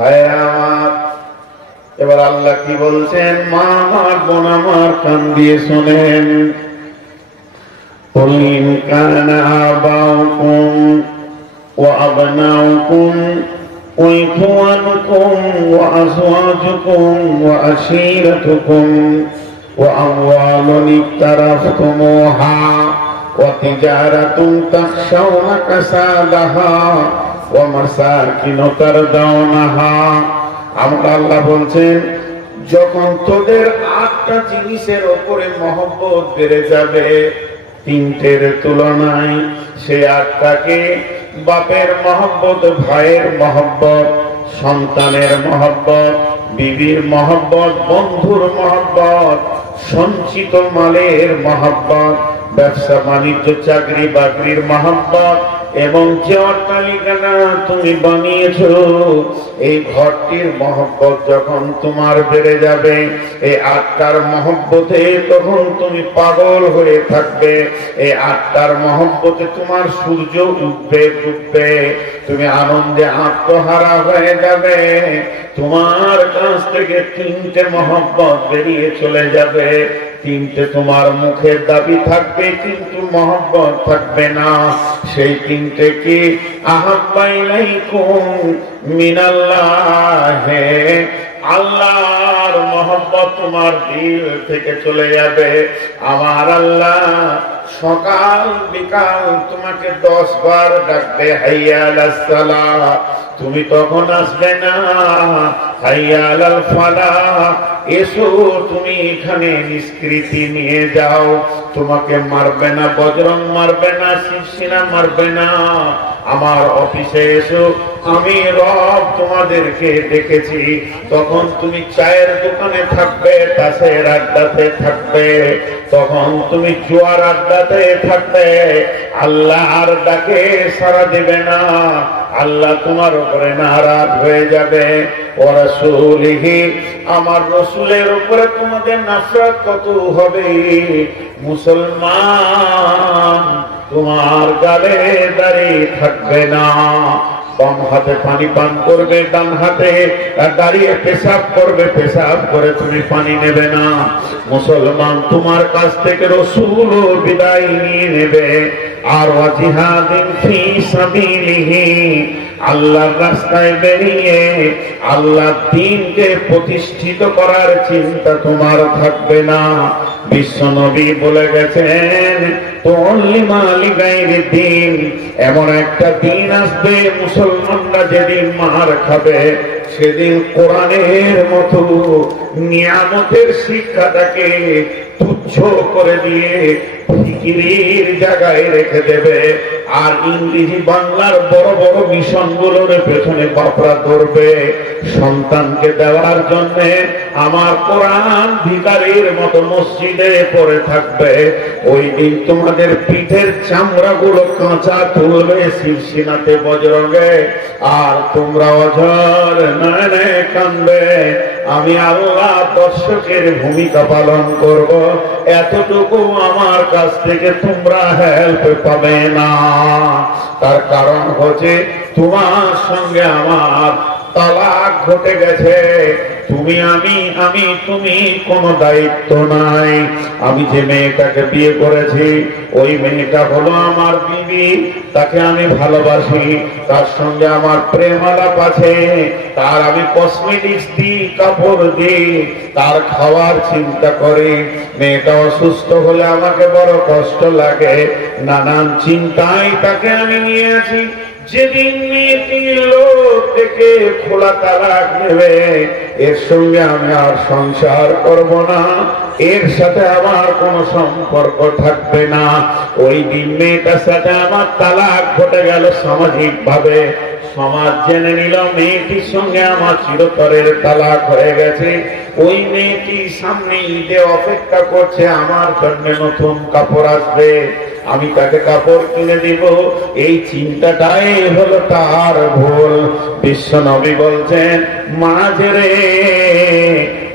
ভাইরা আমার এবার আল্লাহ কি বলছেন মা আমার বোন আমার কান দিয়ে শোনেন قل إن كان آباؤكم وأبناؤكم وإخوانكم وأزواجكم وعشيرتكم وأموال اقترفتموها وتجارة تخشون كسادها ومساكن ترضونها আল্লাহ বলছেন, যখন তোদের আটটা জিনিসের ওপরে মহব্বত বেড়ে যাবে, তিনটের তুলনায় সে আটটাকে বাপের মহব্বত, ভাইয়ের মহব্বত, সন্তানের মহব্বত, বিবির মহব্বত, বন্ধুর মহব্বত, সঞ্চিত মালের মহব্বত, ব্যবসা, বাণিজ্য, চাকরি, বাকরির মহব্বত এবং যে অট্টালিকানা তুমি বানিয়েছো, এই ঘরটির মহব্বত যখন তোমার বেড়ে যাবে, এই আত্মার মহব্বতে তখন তুমি পাগল হয়ে থাকবে, এই আত্মার মহব্বতে তোমার সূর্য উঠবে, ডুববে, তুমি আনন্দে আত্মহারা হয়ে যাবে, তোমার কাছ থেকে তিনটে মহব্বত বেরিয়ে চলে যাবে। তিনটে তোমার মুখের দাবি থাকবে, কিন্তু মহব্বত থাকবে না। সেই তিনটে কি? আহাবাইলাইকুম মিনাল্লাহ। আল্লাহর মহব্বত তোমার দিল থেকে চলে যাবে। আমার আল্লাহ সকাল, বিকাল তোমাকে দশ বার ডাকবে হাইয়াল তুমি তখন আসবে না? হাইয়াল এসো, তুমি এখানে নিষ্কৃতি নিয়ে যাও। তোমাকে মারবে না, বজরং মারবে না, শিবসিনা মারবে না। আমার অফিসে এসো, আমি রব তোমাদেরকে দেখেছি। তখন তুমি চায়ের দোকানে থাকবে তাসের আড্ডাতে থাকবে। তখন তুমি জোয়ার আড্ডাতে থাকবে। আল্লাহ আর ডাকে সারা দেবে না। আল্লাহ তোমার উপরে নারাজ হয়ে যাবে। ও রসুলিহি, আমার রসুলের উপরে তোমাদের নাফরত কত হবে? মুসলমান তোমার গালে দাঁড়িয়ে থাকবে না। বাম হাতে পানি পান করবে, ডান হাতে দাঁড়িয়ে পেশাব করবে, পেশাব করে তুমি পানি নেবে না। মুসলমান তোমার কাছ থেকে রসুল বিদায় নিয়ে নেবে। আর আল্লাহর রাস্তায় বেরিয়ে আল্লাহ দিনকে প্রতিষ্ঠিত করার চিন্তা তোমার থাকবে না। বিশ্ব নবী বলে গেছেন দিন, এমন একটা দিন আসবে, মুসলমানরা যেদিন মার খাবে, সেদিন কোরআনের মতো নিয়ামতের শিক্ষাটাকে তুচ্ছ করে দিয়ে জায়গায় রেখে দেবে। আর ইংরেজি বাংলার বড় বড় মিশনগুলোর পেছনে ধরবে। সন্তানকে দেওয়ার জন্য আমার কোরআন মতো মসজিদে পড়ে থাকবে। ওই দিন তোমাদের পিঠের চামড়া গুলো কাঁচা তুলবে শিবসিনাতে বজরঙ্গে। আর তোমরা অঝর নয়নে কান্দবে। আমি আল্লাহ দর্শকের ভূমিকা পালন করব। এতটুকু আমার কাছ থেকে তোমরা হেল্প পাবে না। তার কারণ হচ্ছে তোমার সঙ্গে আমার তালাক ঘটে গেছে। তুমি আমি আমি, তুমি কোনো দায়িত্ব নাই। আমি যে মেয়েটাকে বিয়ে করেছি, ওই মেয়েটা হলো আমার বিবি। তাকে আমি ভালোবাসি। তার সঙ্গে আমার প্রেম আলাপ আছে। তার আমি কসমেটিক্স দিই, কাপড় দিই। তার খাওয়ার চিন্তা করি। মেয়েটা অসুস্থ হলে আমাকে বড় কষ্ট লাগে। নানান চিন্তায় তাকে আমি নিয়ে আছি যেদিন মেয়েটি লোক থেকে খোলা তালাক নেবে, এর সঙ্গে আমি আর সংসার করব না, এর সাথে আমার কোন সম্পর্ক থাকবে না। ওই দিন মেয়েটার সাথে আমার তালাক ঘটে গেল সামাজিক ভাবে সমাজ জেনে নিল মেয়েটির সঙ্গে আমার চিরতরের তালাক হয়ে গেছে। ওই মেয়েটি সামনে ঈদে অপেক্ষা করছে, আমার জন্য নতুন কাপড় আসবে। আমি তাকে কাপড় কিনে দিব। এই চিন্তাটাই হলো তার ভুল। বিশ্ব নবী বলছেন, মাঝে রে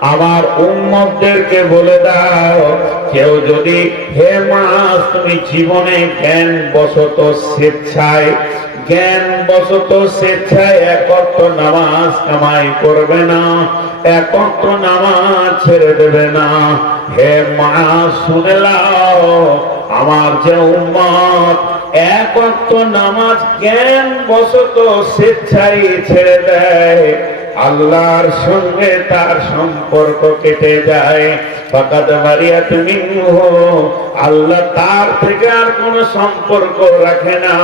আমার উম্মতদেরকে বলে দাও, কেউ যদি, হে মাস তুমি জীবনে জ্ঞান বশত স্বেচ্ছায় জ্ঞান বসত স্বেচ্ছায় একত্র নামাজ কামাই করবে না, একত্র নামাজ ছেড়ে দেবে না। হে মা, শুনে আমার যে উম্মত একত্র নামাজ জ্ঞান বশত স্বেচ্ছায় ছেড়ে দেয় আল্লাহর সঙ্গে তার সম্পর্ক কেটে যায়। ফাকাদ মারিয়াত মিনহু, আল্লাহ তার থেকে আর কোন সম্পর্ক রাখে না।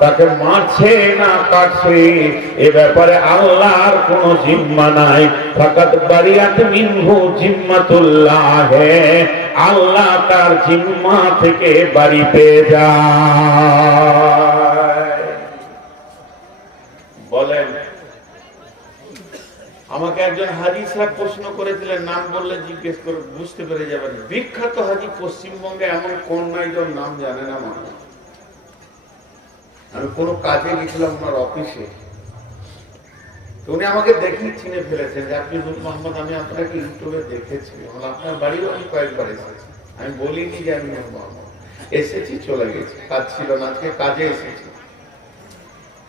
তাকে মারছে না কাটছে, এ ব্যাপারে আল্লাহর কোনো জিম্মা নাই। ফাকাদ বারিয়াত মিনহু জিম্মাতুল্লাহ, আল্লাহ তার জিম্মা থেকে বাড়ি পেয়ে যায়। বলেন আমাকে একজন হাজি সাহেব প্রশ্ন করেছিলেন, নাম বললে জিজ্ঞেস করে বুঝতে পেরে যাবেন। বিখ্যাত হাজি পশ্চিমবঙ্গে এমন কোন নাই যার নাম জানে না মানুষ? আমি কোনো কাজে গেছিলাম ওনার অফিসে। উনি আমাকে দেখেই চিনে ফেলেছেন যে আপনি মোহাম্মদ, আমি আপনাকে ইউটিউবে দেখেছি। আপনার বাড়িও আমি কয়েকবার এসেছি। আমি বলিনি যে আমি মোহাম্মদ। এসেছি, চলে গেছি। কাজ ছিল না, আজকে কাজে এসেছি।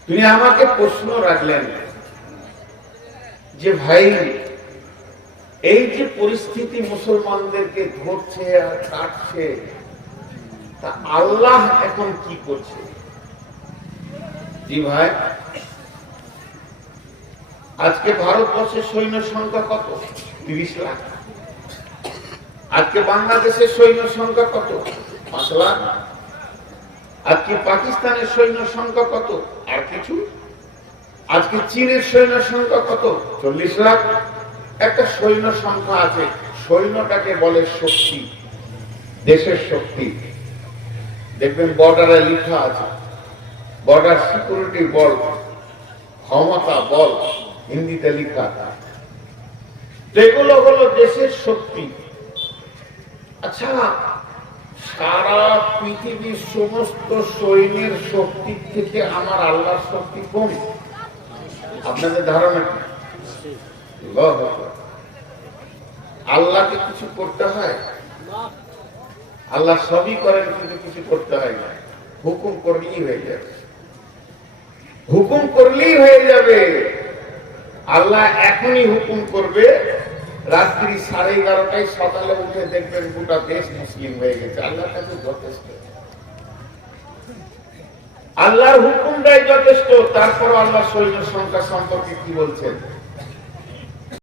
তিনি আমাকে প্রশ্ন রাখলেন যে ভাই, এই যে পরিস্থিতি মুসলমানদেরকে ধরছে আর কাটছে, তা আল্লাহ এখন কি করছে? জি ভাই, আজকে ভারতবর্ষের সৈন্য সংখ্যা কত? তিরিশ লাখ। আজকে বাংলাদেশের সৈন্য সংখ্যা কত? পাঁচ লাখ। আজকে পাকিস্তানের সৈন্য সংখ্যা কত? আর কিছু? আজকে চীনের সৈন্য সংখ্যা কত? চল্লিশ লাখ। একটা সৈন্য সংখ্যা আছে। সৈন্যটাকে বলে শক্তি। দেশের শক্তি। দেখবেন বর্ডারে লেখা আছে। বর্ডার সিকিউরিটি বল, ক্ষমতা বল, হিন্দিতে লিখা এগুলো হলো দেশের শক্তি। আচ্ছা সারা পৃথিবীর সমস্ত সৈন্যের শক্তির থেকে আমার আল্লাহর শক্তি কম আপনাদের ধারণা কি? আল্লাহু। আল্লাহকে কিছু করতে হয়? আল্লাহ সবই করেন, কিন্তু কিছু করতে হয় না। হুকুম করলেই হয়ে যাবে। হুকুম করলেই হয়ে যাবে। আল্লাহ এখনই হুকুম করবে, রাত্রি সাড়ে এগারোটায় সকালে উঠে দেখবেন গোটা দেশ মুসলিম হয়ে গেছে। আল্লাহর কাছে যথেষ্ট। আল্লাহর হুকুমটাই যথেষ্ট তারপর আল্লাহ সৈন্য সংখ্যা সম্পর্কে কি বলছেন?